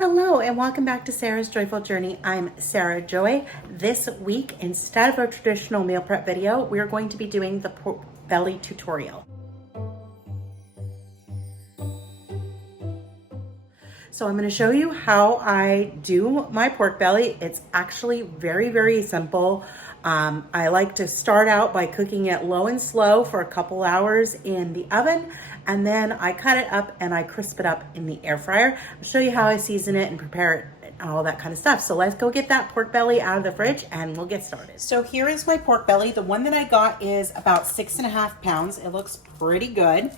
Hello and welcome back to Sarah's Joyful Journey. I'm Sarah Joy. This week, instead of a traditional meal prep video, we are going to be doing the pork belly tutorial. So I'm going to show you how I do my pork belly. It's actually very simple. I like to start out by cooking it low and slow for a couple hours in the oven, and then I cut it up and I crisp it up in the air fryer. I'll show you how I season it and prepare it and all that kind of stuff. So let's go get that pork belly out of the fridge and we'll get started. So here is my pork belly. The one that I got is about 6.5 pounds. It looks pretty good.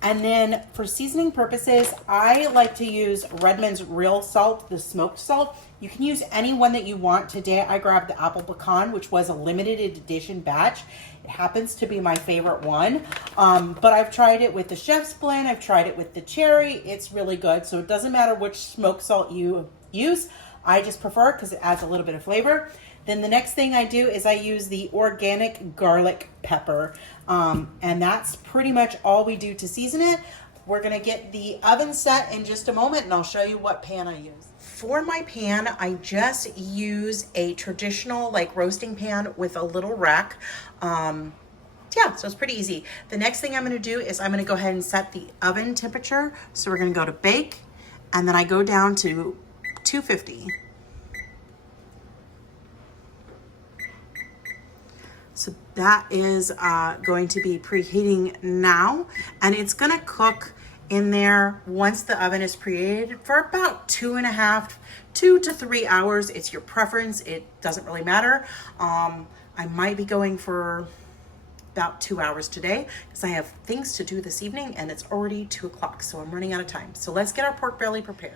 And then for seasoning purposes, I like to use Redmond's real salt, the smoked salt. You can use any one that you want. Today I grabbed the apple pecan, which was a limited edition batch. It happens to be my favorite one. But I've tried it with the chef's blend. I've tried it with the cherry. It's really good. So it doesn't matter which smoked salt you use. I just prefer it because it adds a little bit of flavor. Then the next thing I do is I use the organic garlic pepper. And that's pretty much all we do to season it. We're gonna get the oven set in just a moment and I'll show you what pan I use. For my pan, I just use a traditional like roasting pan with a little rack. Yeah, so it's pretty easy. The next thing I'm gonna do is I'm gonna go ahead and set the oven temperature. So we're gonna go to bake and then I go down to 250. So that is going to be preheating now, and it's gonna cook in there once the oven is preheated for about 2 to 3 hours. It's your preference, it doesn't really matter. I might be going for about 2 hours today because I have things to do this evening and it's already 2 o'clock, so I'm running out of time. So let's get our pork belly prepared.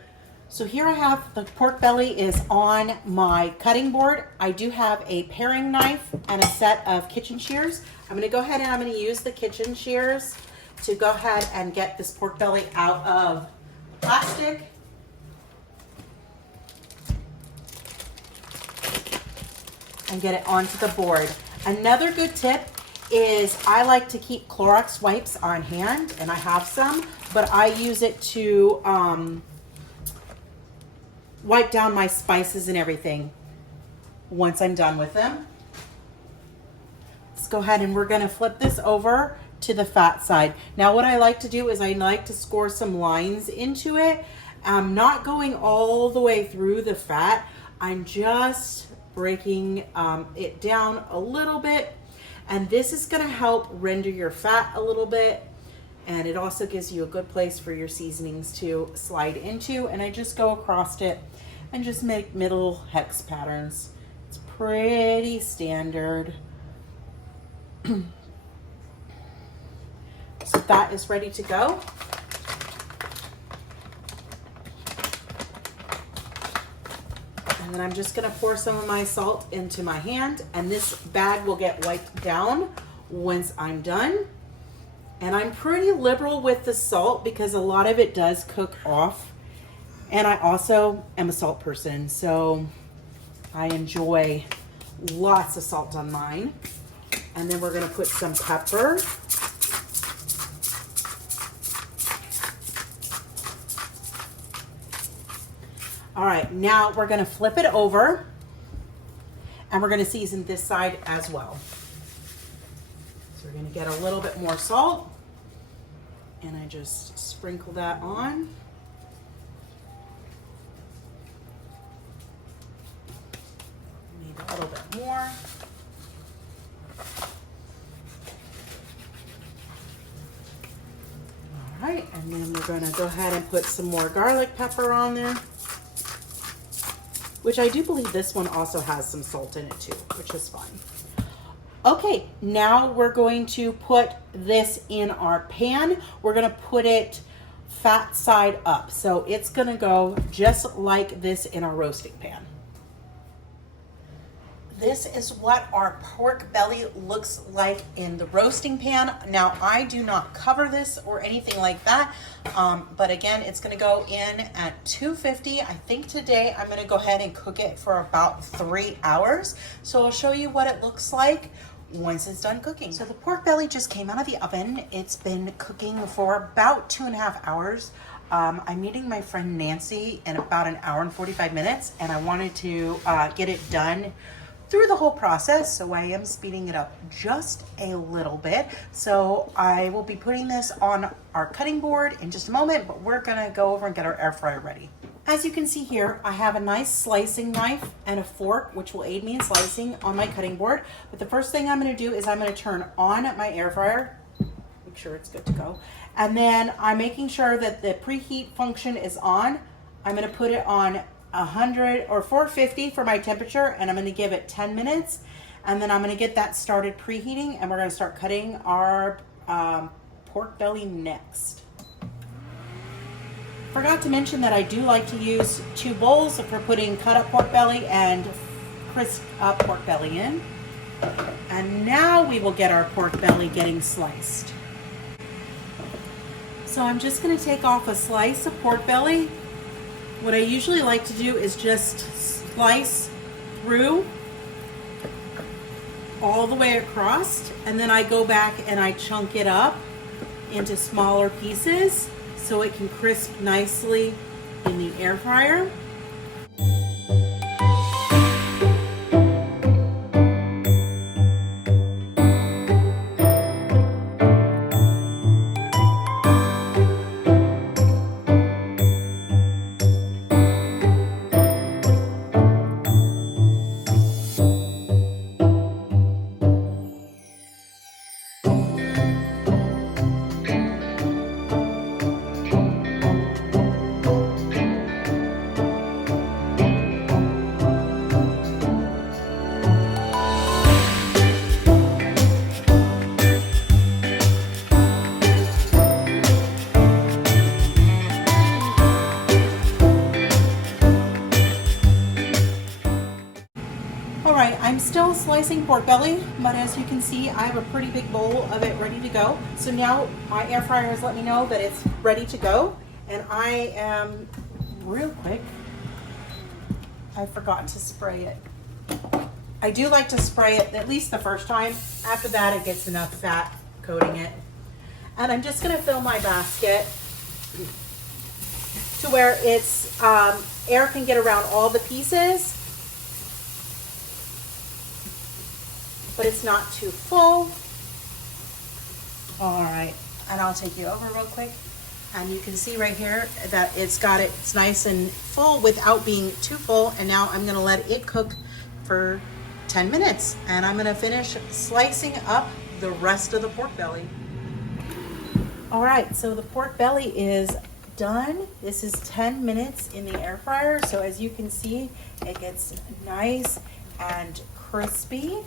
So here I have the pork belly is on my cutting board. I do have a paring knife and a set of kitchen shears. I'm gonna go ahead and I'm gonna use the kitchen shears to go ahead and get this pork belly out of plastic. And get it onto the board. Another good tip is I like to keep Clorox wipes on hand, and I have some, but I use it to wipe down my spices and everything once I'm done with them. Let's go ahead and we're gonna flip this over to the fat side. Now what I like to do is I like to score some lines into it. I'm not going all the way through the fat. I'm just breaking it down a little bit. And this is gonna help render your fat a little bit. And it also gives you a good place for your seasonings to slide into. And I just go across it and just make middle hex patterns. It's pretty standard. So that is ready to go. And then I'm just gonna pour some of my salt into my hand, and this bag will get wiped down once I'm done. And I'm pretty liberal with the salt because a lot of it does cook off. And I also am a salt person, so I enjoy lots of salt on mine. And then we're gonna put some pepper. All right, now we're gonna flip it over and we're gonna season this side as well. So we're gonna get a little bit more salt. And I just sprinkle that on. Maybe a little bit more. All right, and then we're gonna go ahead and put some more garlic pepper on there, which I do believe this one also has some salt in it too, which is fine. Okay, now we're going to put this in our pan. We're gonna put it fat side up. So it's gonna go just like this in our roasting pan. This is what our pork belly looks like in the roasting pan. Now I do not cover this or anything like that. But again, it's gonna go in at 250. I think today I'm gonna go ahead and cook it for about 3 hours. So I'll show you what it looks like once it's done cooking. So the pork belly just came out of the oven. It's been cooking for about 2.5 hours. I'm meeting my friend Nancy in about an hour and 45 minutes, and I wanted to get it done through the whole process, so I am speeding it up just a little bit. So I will be putting this on our cutting board in just a moment, but we're gonna go over and get our air fryer ready. As you can see here, I have a nice slicing knife and a fork, which will aid me in slicing on my cutting board. But the first thing I'm gonna do is I'm gonna turn on my air fryer, make sure it's good to go. And then I'm making sure that the preheat function is on. I'm gonna put it on 100 or 450 for my temperature, and I'm gonna give it 10 minutes. And then I'm gonna get that started preheating, and we're gonna start cutting our pork belly next. Forgot to mention that I do like to use 2 bowls for putting cut up pork belly and crisp up pork belly in. And now we will get our pork belly getting sliced. So I'm just gonna take off a slice of pork belly. What I usually like to do is just slice through all the way across, and then I go back and I chunk it up into smaller pieces so it can crisp nicely in the air fryer. I'm still slicing pork belly, but as you can see, I have a pretty big bowl of it ready to go. So now my air fryer has let me know that it's ready to go, and I am, real quick, I forgot to spray it. I do like to spray it at least the first time. After that, it gets enough fat coating it. And I'm just gonna fill my basket to where it's air can get around all the pieces, but it's not too full. All right, and I'll take you over real quick. And you can see right here that it's nice and full without being too full. And now I'm gonna let it cook for 10 minutes. And I'm gonna finish slicing up the rest of the pork belly. All right, so the pork belly is done. This is 10 minutes in the air fryer. So as you can see, it gets nice and crispy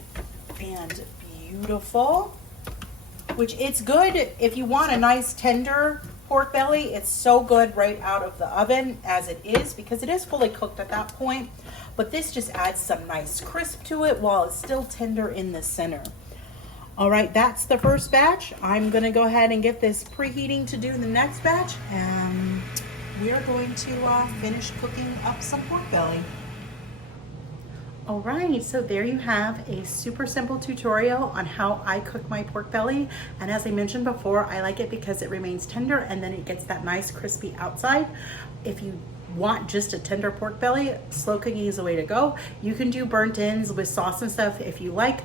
and beautiful, which it's good if you want a nice tender pork belly. It's so good right out of the oven as it is, because it is fully cooked at that point, but this just adds some nice crisp to it while it's still tender in the center. All right, that's the first batch. I'm gonna go ahead and get this preheating to do the next batch, and we are going to finish cooking up some pork belly. All right, so there you have a super simple tutorial on how I cook my pork belly. And as I mentioned before, I like it because it remains tender and then it gets that nice crispy outside. If you want just a tender pork belly, slow cooking is the way to go. You can do burnt ends with sauce and stuff if you like.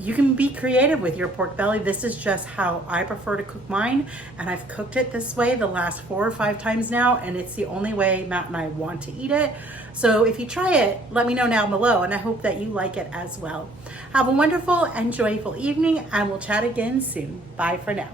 You can be creative with your pork belly. This is just how I prefer to cook mine, and I've cooked it this way the last 4 or 5 times now, and it's the only way Matt and I want to eat it. So if you try it, let me know down below, and I hope that you like it as well. Have a wonderful and joyful evening, and we'll chat again soon. Bye for now.